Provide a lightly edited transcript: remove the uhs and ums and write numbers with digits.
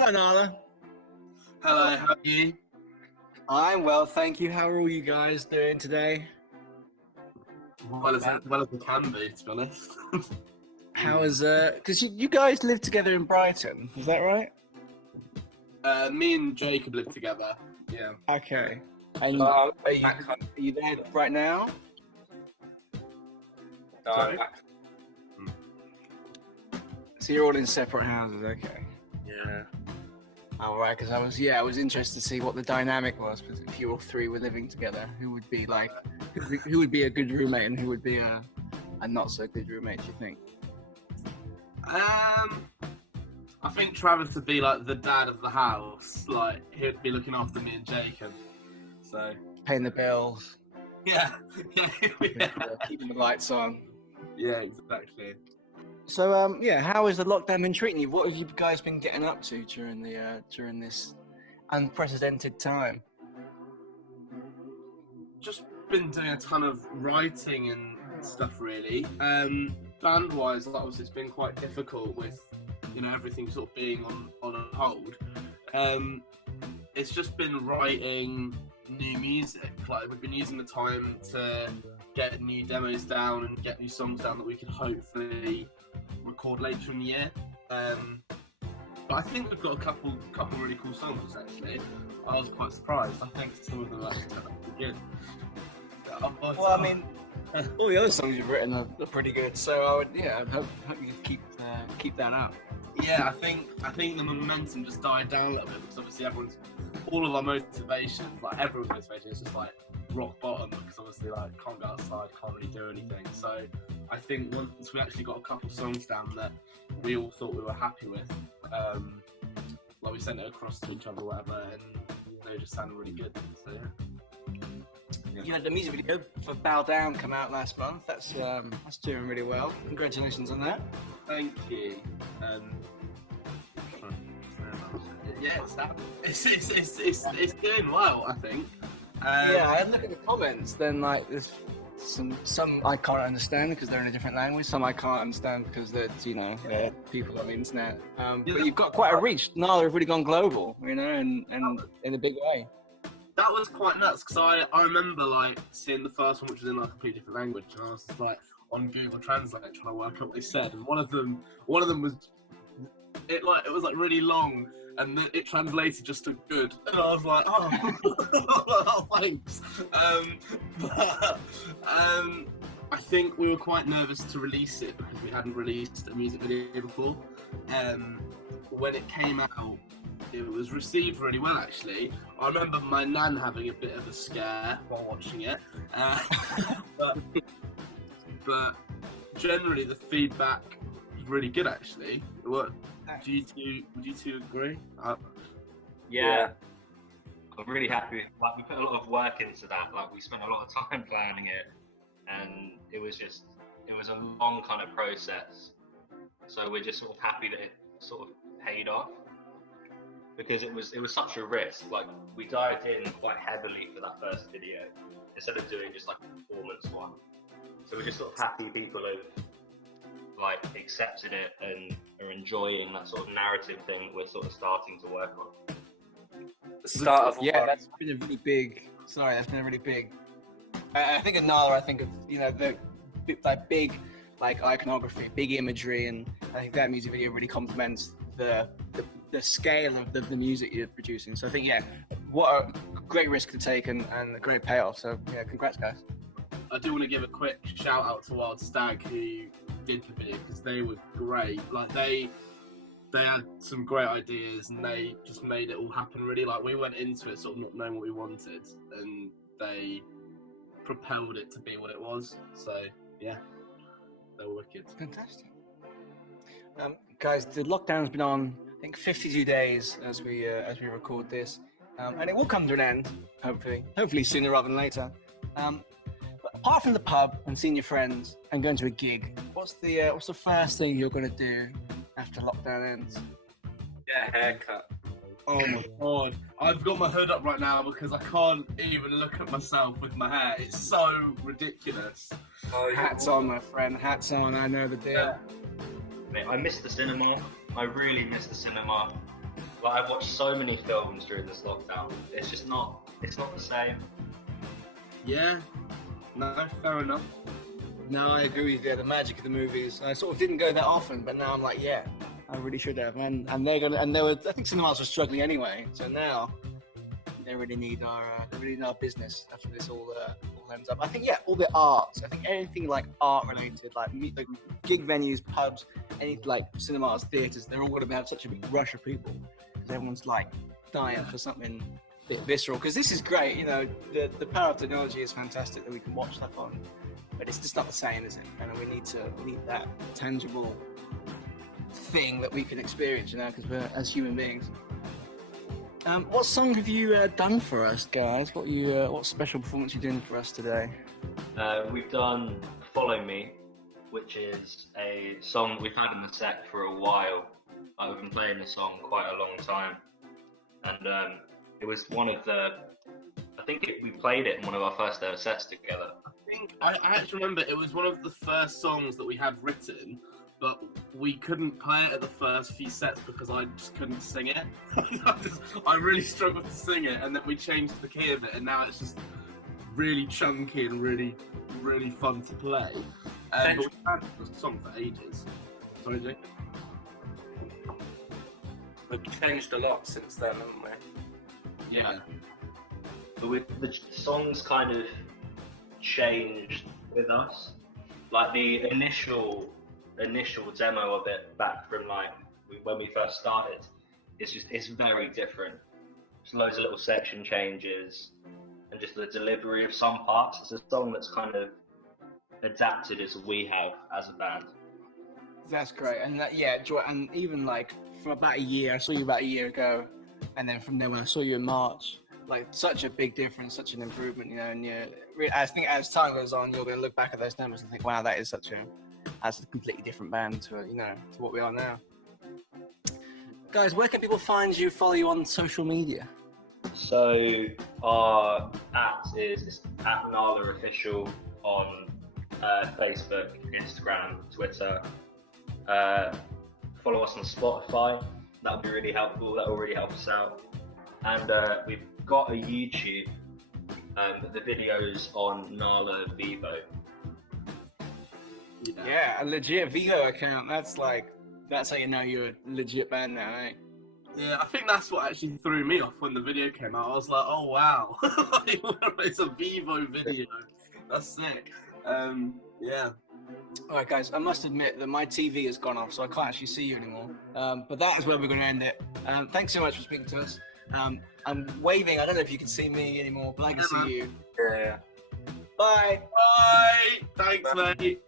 Hello, Gnarlah. Hello, how are you? I'm well, thank you. How are all you guys doing today? Well as we can be, to be honest. How is because you guys live together in Brighton, is that right? Me and Jacob live together. Yeah. Okay. And No, are you there right now? Sorry? So you're all in separate houses, okay? Yeah. All right, because I was interested to see what the dynamic was. Because if you all three were living together, who would be a good roommate and who would be a not so good roommate? Do you think? I think Travis would be like the dad of the house. Like he'd be looking after me and Jacob. So Paying the bills, yeah, yeah, keeping the lights on. yeah, exactly. So how has the lockdown been treating you? What have you guys been getting up to during this unprecedented time? Just been doing a ton of writing and stuff, really. Band-wise, obviously, it's been quite difficult with everything sort of being on hold. It's just been writing new music. Like we've been using the time to get new demos down and get new songs down that we could hopefully record later in the year. But I think we've got a couple really cool songs actually. I was quite surprised. I think some of them actually turned out pretty good. Well, I mean, all the other songs you've written are pretty good. So I'd hope you keep that up. Yeah, I think the momentum just died down a little bit because obviously all of our motivations, like everyone's motivation is just like rock bottom because obviously like can't go outside, can't really do anything. So I think once we actually got a couple songs down that we all thought we were happy with, like we sent it across to each other or whatever, and they just sounded really good. So yeah. You had the music video for Bow Down come out last month. That's doing really well. Congratulations on that. Thank you. Yeah, it's doing well, I think. Yeah, I look at the comments. Then like there's some I can't understand because they're in a different language. Some I can't understand because they're people on the internet. But you've got quite a reach. Gnarlah have really gone global, and in a big way. That was quite nuts because I remember like seeing the first one, which was in like a completely different language, and I was just like on Google Translate trying to work out what they said, and one of them was it was like really long, and then it translated just to good, and I was like, oh thanks. But I think we were quite nervous to release it because we hadn't released a music video before. When it came out, it was received really well actually. I remember my nan having a bit of a scare while watching it, but generally the feedback was really good actually. Would you two agree? Yeah. I'm really happy. Like we put a lot of work into that. Like we spent a lot of time planning it, and it was a long kind of process. So we're just sort of happy that it sort of paid off. Because it was such a risk. Like we dived in quite heavily for that first video instead of doing just like a performance one. So we're just sort of happy people have like accepted it and are enjoying that sort of narrative thing that we're sort of starting to work on. That's been a really big. Sorry, that's been a really big. I think of Gnarlah. I think of the like big like iconography, big imagery, and I think that music video really complements the scale of the music you're producing. So I think, what a great risk to take and a great payoff. So yeah, congrats guys. I do want to give a quick shout out to Wild Stag who did the video because they were great. Like they had some great ideas and they just made it all happen really. Like we went into it sort of not knowing what we wanted and they propelled it to be what it was. So yeah, they were wicked. Fantastic. Guys, the lockdown's been on I think 52 days as we record this, and it will come to an end, hopefully sooner rather than later. But apart from the pub and seeing your friends and going to a gig, what's the first thing you're going to do after lockdown ends? Get a haircut. Oh my god, I've got my hood up right now because I can't even look at myself with my hair. It's so ridiculous. Oh, hats on, my friend. Hats on. I know the deal. Mate, I miss the cinema. I really miss the cinema. Like I've watched so many films during this lockdown. It's just not. It's not the same. Yeah. No, fair enough. No, I agree with you. The magic of the movies. I sort of didn't go that often, but now I'm like, yeah, I really should have. And they're gonna. And they were. I think cinemas were struggling anyway. So now they really need our business after this all ends up. I think all the arts. I think anything like art related, like gig venues, pubs, any like cinemas, theaters. They're all going to have such a big rush of people because everyone's like dying for something a bit visceral. Because this is great. You know, the power of technology is fantastic that we can watch stuff on. But it's just not the same, is it? And we need that tangible thing that we can experience, you know, because we're as human beings. What song have you done for us, guys? What special performance are you doing for us today? We've done "Follow Me," which is a song we've had in the set for a while. Like, we've been playing the song quite a long time, and it was one of the. We played it in one of our first ever sets together. I actually remember it was one of the first songs that we had written, but we couldn't play it at the first few sets because I just couldn't sing it. I really struggled to sing it, and then we changed the key of it, and now it's just really chunky and really, really fun to play. But we've had the song for ages. Sorry, Jake? We've changed a lot since then, haven't we? Yeah. But the songs kind of changed with us. Like the initial demo of it back from like when we first started, it's very different. There's loads of little section changes and just the delivery of some parts. It's a song that's kind of adapted as we have as a band. That's great, and and even like from about a year, I saw you about a year ago, and then from there when I saw you in March. Like such a big difference, such an improvement, you know. And I think as time goes on, you're going to look back at those numbers and think, "Wow, that's a completely different band to what we are now." Guys, where can people find you, follow you on social media? So our is at Gnarlah Official on Facebook, Instagram, Twitter. Follow us on Spotify. That would be really helpful. That will really help us out. And we've got a YouTube, but the video's on Gnarlah Vivo. Yeah, a legit Vivo account. That's how you know you're a legit band now, eh? Yeah, I think that's what actually threw me off when the video came out. I was like, oh wow, it's a Vivo video. That's sick. Yeah. All right, guys, I must admit that my TV has gone off, so I can't actually see you anymore. But that is where we're going to end it. Thanks so much for speaking to us. I'm waving. I don't know if you can see me anymore, but I can see you. Yeah. Bye. Bye. Thanks, mate.